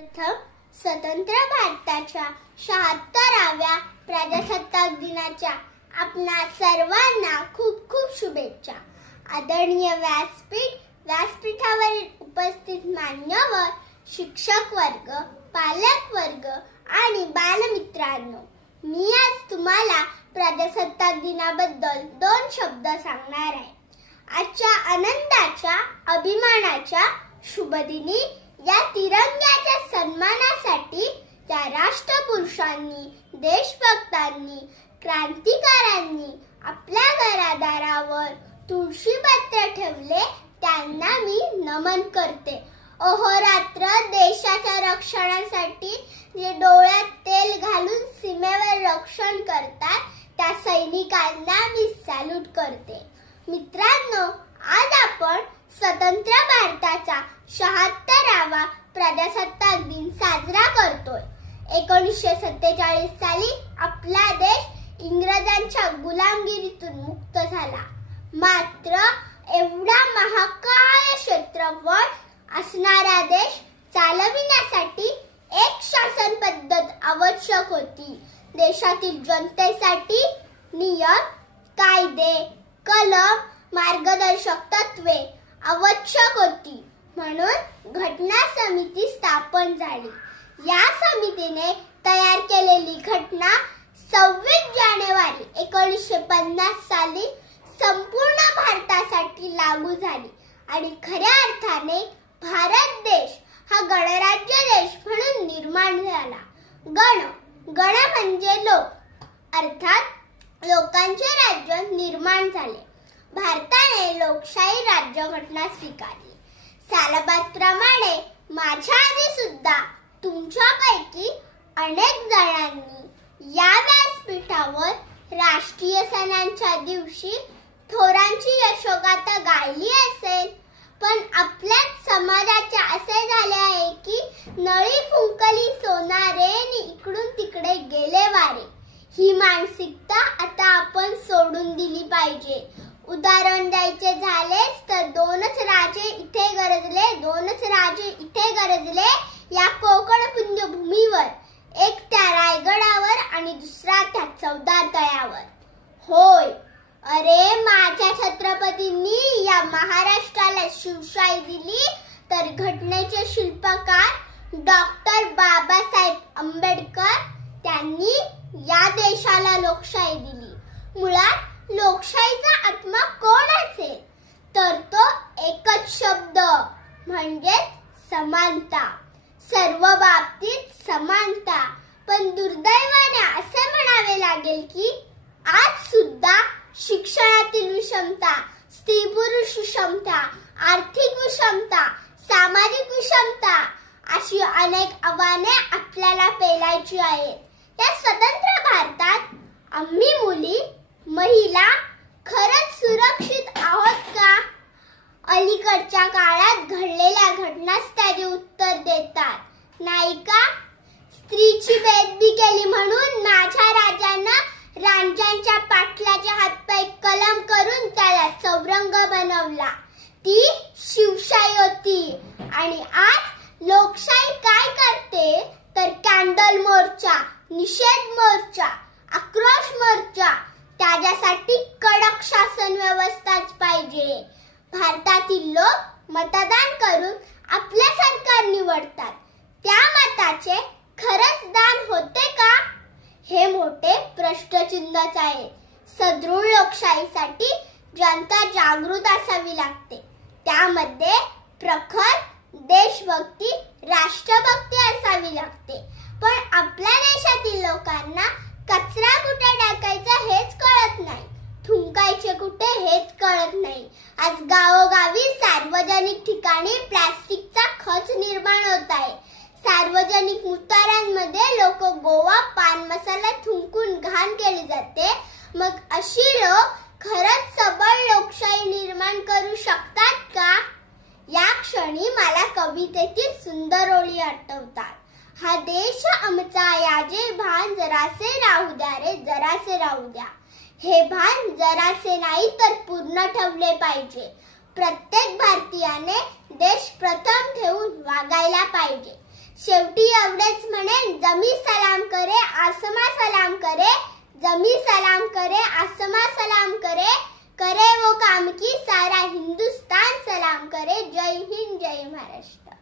प्रथम स्वतंत्र भारताच्या 76व्या प्रजासत्ताक दिनाच्या आपणा सर्वांना खूप खूप शुभेच्छा। आदरणीय व्यासपीठावरील उपस्थित मान्यवर, शिक्षक वर्ग, पालक वर्ग आणि बालमित्रांनो, मी आज तुम्हाला प्रजासत्ताक दिनाबद्दल 2 शब्द सांगणार आहे। आजच्या आनंदाच्या, अभिमानाच्या शुभदिनी या तिरंग्याच्या सन्मानासाठी त्या राष्ट्रपुरुषांनी, देशभक्तांनी, क्रांतिकारांनी आपल्या घरादारावर तुळशीपत्र ठेवले, त्यांना मी नमन करते। अहोरात्र देशाच्या रक्षणासाठी जे डोळ्यात तेल घालून सीमेवर रक्षण करतात, त्या सैनिकांना मी सॅल्यूट करते। मित्रांनो, आज आपण स्वतंत्र भारताचा 76वा प्रजासत्ताक दिन साजरा करतोय। 1947 साली आपला देश इंग्रजांच्या गुलामगिरीतून मुक्त झाला। मात्र एवढा महाकाय क्षेत्रफळ असणारा देश चालविण्यासाठी एक शासन पद्धत आवश्यक होती। देशातील जनतेसाठी नियम, कायदे, कलम, मार्गदर्शक तत्वे आवश्यक होती, म्हणून घटना समिती स्थापन झाली। या समितीने तयार केलेली घटना 26 जानेवारी 1950 साली संपूर्ण भारतासाठी लागू झाली आणि खऱ्या अर्थाने भारत देश हा गणराज्य देश म्हणून निर्माण झाला। गण म्हणजे लोक, अर्थात लोकांचे राज्य निर्माण झाले। भारताने लोकशाही राज्यघटना स्वीकारली। सालाबादप्रमाणे माझ्या आधी सुद्धा तुमच्यापैकी अनेक जणांनी या व्यासपीठावर राष्ट्रीय सणांच्या दिवशी थोरांची यशोगाथा गायली असेल, पण आपल्या समाजाचे असे झाले आहे की नळी फुंकली सोनारे आणि इकडून तिकडे गेले वारे। ही मानसिकता आता आपण सोडून दिली पाहिजे। उदाहरण द्यायचे झालेच तर 2च राजे इथे गरजले या कोकण पुण्यभूमीवर, एक त्या रायगडावर आणि दुसरा त्या चौदार तळ्यावर। होय, अरे माझ्या छत्रपतींनी या महाराष्ट्राला शिवशाही दिली, तर घटनेचे शिल्पकार डॉक्टर बाबासाहेब आंबेडकर त्यांनी या देशाला लोकशाही दिली। मुळात लोकशाहीचा आत्मा कोण असेल, तर तो एकच शब्द म्हणजे समानता। सर्व बाबतीत समानता, पण दुर्दैवाने असे म्हणावे लागेल की आज सुद्धा शिक्षणातील विषमता, स्त्री पुरुष विषमता, आर्थिक विषमता, सामाजिक विषमता अशी अनेक आव्हाने आपल्याला पेलायची आहेत। या स्वतंत्र भारतात आम्ही मुली, महिला खरंच सुरक्षित आहोत का? अलीकडच्या काळात घडलेल्या घटनाच त्याचे उत्तर देतात, नाही का? स्त्रीची बेदबी केली म्हणून माझ्या राजानं रांजांच्या पाटलाच्या हातपाय कलम करून त्याला चौरंग बनवला। ती शिवशाही होती। आणि आज लोकशाही काय करते तर कॅन्डल मोर्चा, निषेध मोर्चा, आक्रोश मोर्चा, त्याच्यासाठी कडक शासन व्यवस्थाच पाहिजे। भारतातील लोक मतदान करून आपले सरकार निवडतात, त्या मताचे खरंच दान होते का? हे मोठे प्रश्नचिन्हच आहे। सदृढ लोकशाहीसाठी जनता जागृत असावी लागते, त्यामध्ये प्रखर देशभक्ती, राष्ट्रभक्ती असावी लागते। पण आपल्या देशातील लोकांना कचरा कुठे टाकायचा हेच कळत नाही, थुंकायचे कुठे हेच कळत नाही। आज गावोगावी सार्वजनिक ठिकाणी प्लास्टिकचा खच निर्माण होत आहे। सार्वजनिक मुतारांमध्ये लोक गोवा, पान मसाला थुंकून घाण केली जाते। मग अशी लोक खरंच सबळ लोकशाही निर्माण करू शकतात का? या क्षणी मला कवितेतील सुंदर ओळी आठवतात। हा देश आमचा याचे भान जरासे राहू द्या रे, जरासे राहू द्या। हे भान जरासे नाही तर पूर्ण ठेवले पाहिजे। प्रत्येक भारतीयाने देश प्रथम ठेवून वागायला पाहिजे। शेवटी एवढेच म्हणेन, जमी सलाम करे आसमा सलाम करे, जमी सलाम करे आसमा सलाम करे, करे वो काम की सारा हिंदुस्तान सलाम करे. जय हिंद, जय महाराष्ट्र.